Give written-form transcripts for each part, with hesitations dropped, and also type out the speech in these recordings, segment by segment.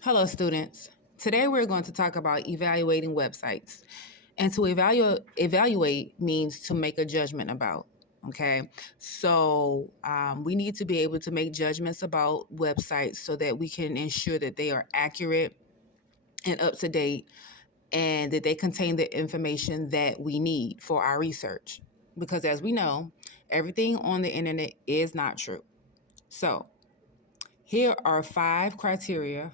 Hello, students. Today we're going to talk about evaluating websites. And to evaluate means to make a judgment about. Okay, so we need to be able to make judgments about websites so that we can ensure that they are accurate and up to date and that they contain the information that we need for our research. Because as we know, everything on the internet is not true. So, here are 5 criteria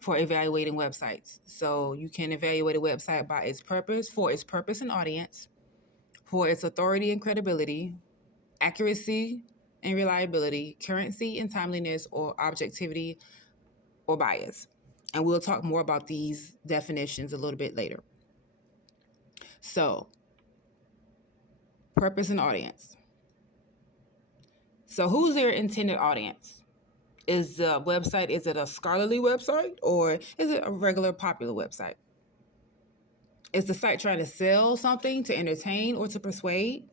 for evaluating websites. So you can evaluate a website by its purpose, for its purpose and audience, for its authority and credibility, accuracy and reliability, currency and timeliness, or objectivity or bias. And we'll talk more about these definitions a little bit later. So, purpose and audience. So, who's their intended audience? Is the website, is it a scholarly website or is it a regular popular website? Is the site trying to sell something, to entertain, or to persuade?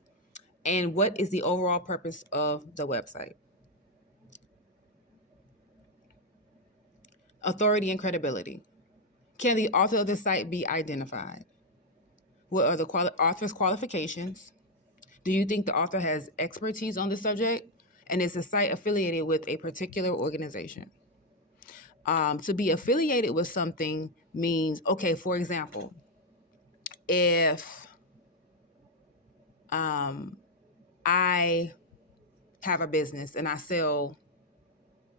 And what is the overall purpose of the website? Authority and credibility. Can the author of the site be identified? What are the author's qualifications? Do you think the author has expertise on the subject? And is the site affiliated with a particular organization? To be affiliated with something means, okay, for example, if I have a business and I sell,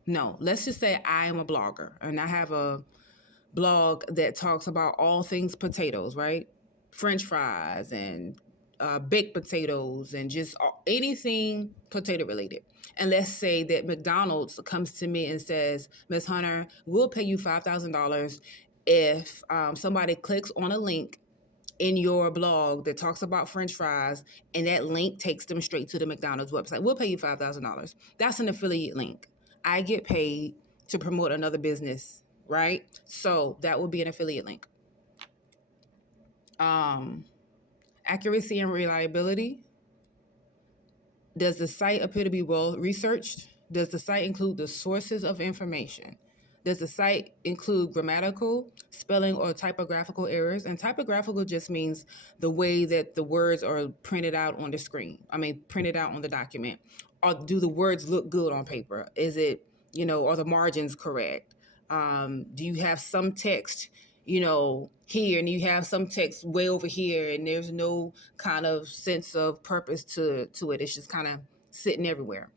no, let's just say I am a blogger and I have a blog that talks about all things potatoes, right? French fries and baked potatoes and just anything potato related. And let's say that McDonald's comes to me and says, Miss Hunter, we'll pay you $5,000 if somebody clicks on a link in your blog that talks about French fries, and that link takes them straight to the McDonald's website. We'll pay you $5,000. That's an affiliate link. I get paid to promote another business, right? So that would be an affiliate link. Accuracy and reliability. Does the site appear to be well researched? Does the site include the sources of information? Does the site include grammatical, spelling, or typographical errors? And typographical just means the way that the words are printed out on the screen. Printed out on the document. Or do the words look good on paper? Is it, are the margins correct? Do you have some text, here and you have some text way over here and there's no kind of sense of purpose to it. It's just kind of sitting everywhere.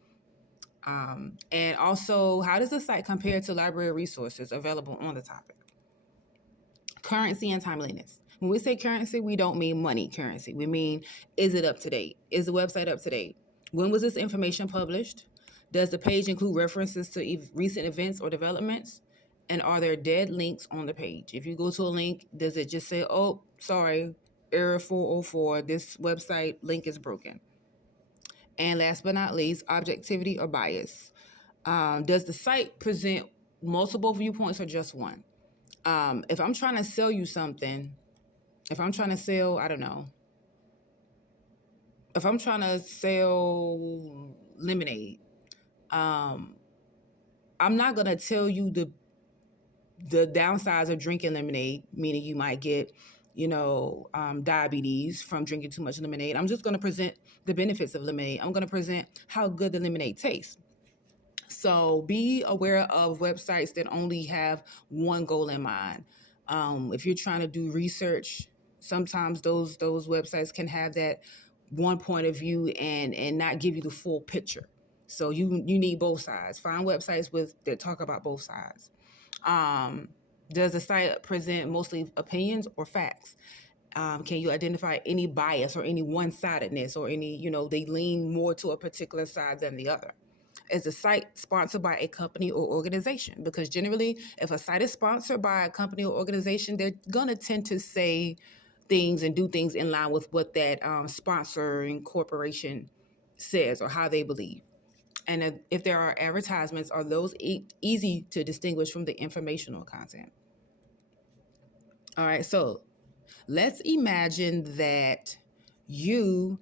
And also, how does the site compare to library resources available on the topic? Currency and timeliness. When we say currency, we don't mean money currency. We mean, is it up to date? Is the website up to date? When was this information published? Does the page include references to recent events or developments? And are there dead links on the page? If you go to a link, does it just say, oh, sorry, error 404, this website link is broken? And last but not least, objectivity or bias. Does the site present multiple viewpoints or just one? If I'm trying to sell you something, if I'm trying to sell, I don't know, if I'm trying to sell lemonade, I'm not going to tell you the downsides of drinking lemonade, meaning you might get, diabetes from drinking too much lemonade. I'm just going to present the benefits of lemonade. I'm going to present how good the lemonade tastes. So be aware of websites that only have one goal in mind. If you're trying to do research, sometimes those websites can have that one point of view and not give you the full picture. So you need both sides. Find websites that talk about both sides. Does the site present mostly opinions or facts? Can you identify any bias or any one-sidedness or any, they lean more to a particular side than the other? Is the site sponsored by a company or organization? Because generally, if a site is sponsored by a company or organization, they're going to tend to say things and do things in line with what that sponsoring corporation says or how they believe. And if there are advertisements, are those easy to distinguish from the informational content? All right, so let's imagine that you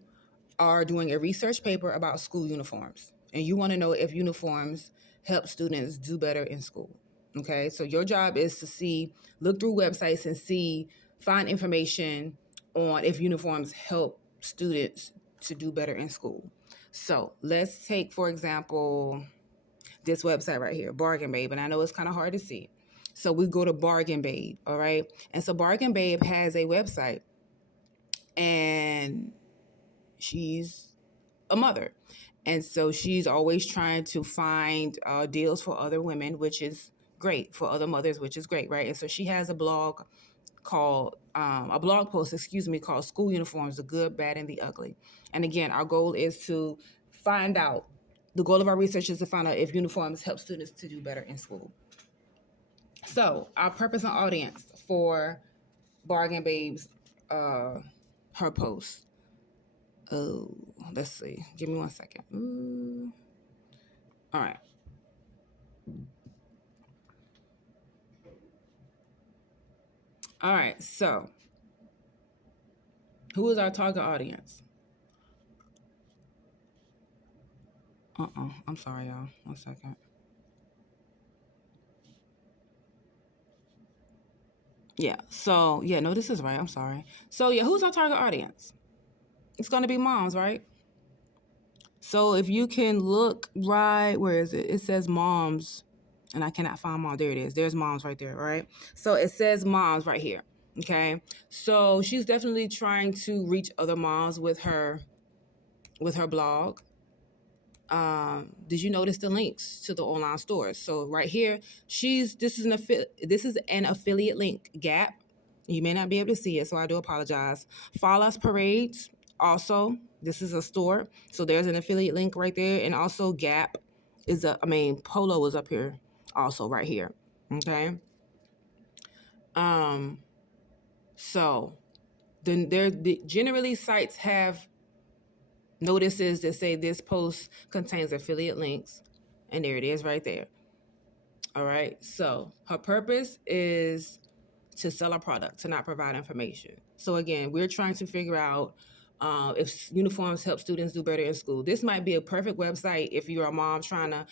are doing a research paper about school uniforms, and you want to know if uniforms help students do better in school. Okay, so your job is to look through websites and find information on if uniforms help students to do better in school. So let's take, for example, this website right here, Bargain Babe. And I know it's kind of hard to see. So we go to Bargain Babe, all right? And so Bargain Babe has a website, and she's a mother. And so she's always trying to find deals for other women, which is great, for other mothers, which is great, right? And so she has a blog post, called School Uniforms, the Good, Bad, and the Ugly. And again, our goal is to find out, the goal of our research is to find out if uniforms help students to do better in school. So our purpose and audience for Bargain Babes, her post. Oh, let's see. Give me 1 second. Ooh. All right. All right. So, who is our target audience? I'm sorry, y'all. 1 second. Yeah. So, yeah, no, this is right. I'm sorry. So, yeah, who's our target audience? It's going to be moms, right? So, if you can look right, where is it? It says moms, and I cannot find mom. There it is. There's moms right there, right? So, it says moms right here. Okay. So, she's definitely trying to reach other moms with her blog. Did you notice the links to the online stores? So right here, this is an affiliate link. Gap. You may not be able to see it, so I do apologize. Fallas Parades. Also, this is a store, so there's an affiliate link right there, and also Gap Polo is up here, also right here. Okay. So then generally sites have notices that say this post contains affiliate links, and there it is right there. All right. So her purpose is to sell a product, to not provide information. So again, we're trying to figure out if uniforms help students do better in school. This might be a perfect website if you're a mom trying to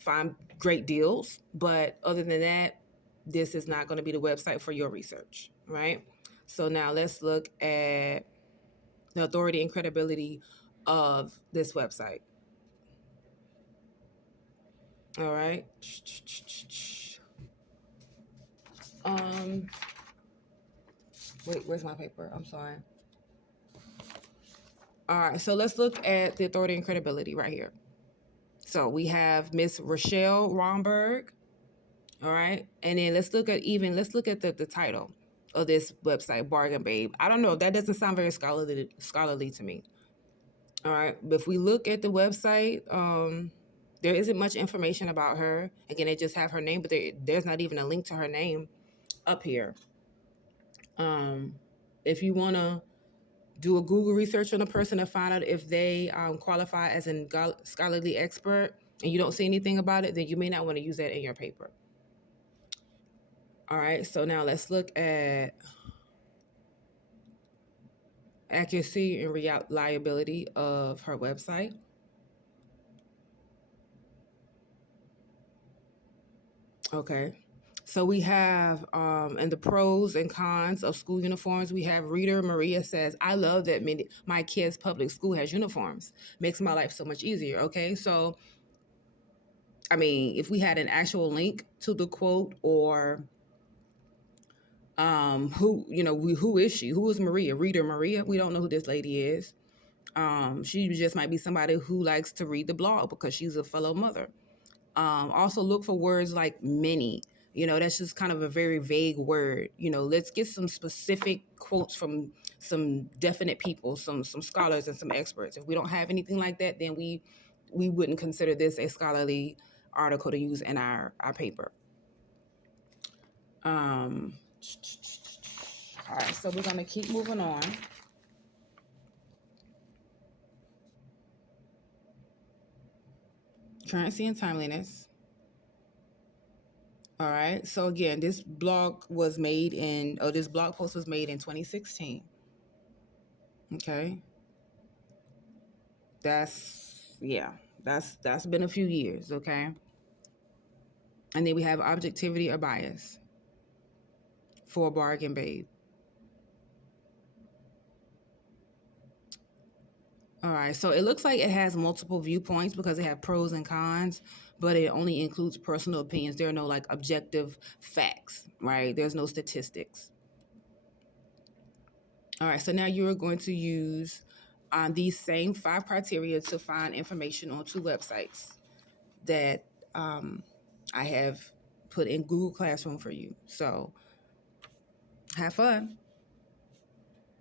find great deals. But other than that, this is not going to be the website for your research, right? So now let's look at the authority and credibility of this website. All right. Wait, where's my paper? I'm sorry. All right, so let's look at the authority and credibility right here. So we have Miss Rochelle Romberg. All right, and then let's look at the title of this website, Bargain Babe. I don't know, that doesn't sound very scholarly to me. All right, but if we look at the website, there isn't much information about her. Again, they just have her name, but there's not even a link to her name up here. If you want to do a Google research on a person to find out if they qualify as a scholarly expert, and you don't see anything about it, then you may not want to use that in your paper. All right, so now let's look at accuracy and reliability of her website. Okay. So we have, in the pros and cons of school uniforms, we have reader Maria says, I love that my kids' public school has uniforms. Makes my life so much easier. Okay. So, I mean, if we had an actual link to the quote, or who is she? Who is Maria? Reader Maria? We don't know who this lady is. She just might be somebody who likes to read the blog because she's a fellow mother. Also look for words like many. That's just kind of a very vague word. Let's get some specific quotes from some definite people, some scholars and some experts. If we don't have anything like that, then we wouldn't consider this a scholarly article to use in our paper. All right, so we're going to keep moving on. Currency and timeliness. All right. So again, this blog post was made in 2016. Okay. That's been a few years. Okay. And then we have objectivity or bias for bargain babe. All right, so it looks like it has multiple viewpoints because it has pros and cons, but it only includes personal opinions. There are no like objective facts, right? There's no statistics. All right, so now you are going to use these same 5 criteria to find information on 2 websites that I have put in Google Classroom for you. So have fun.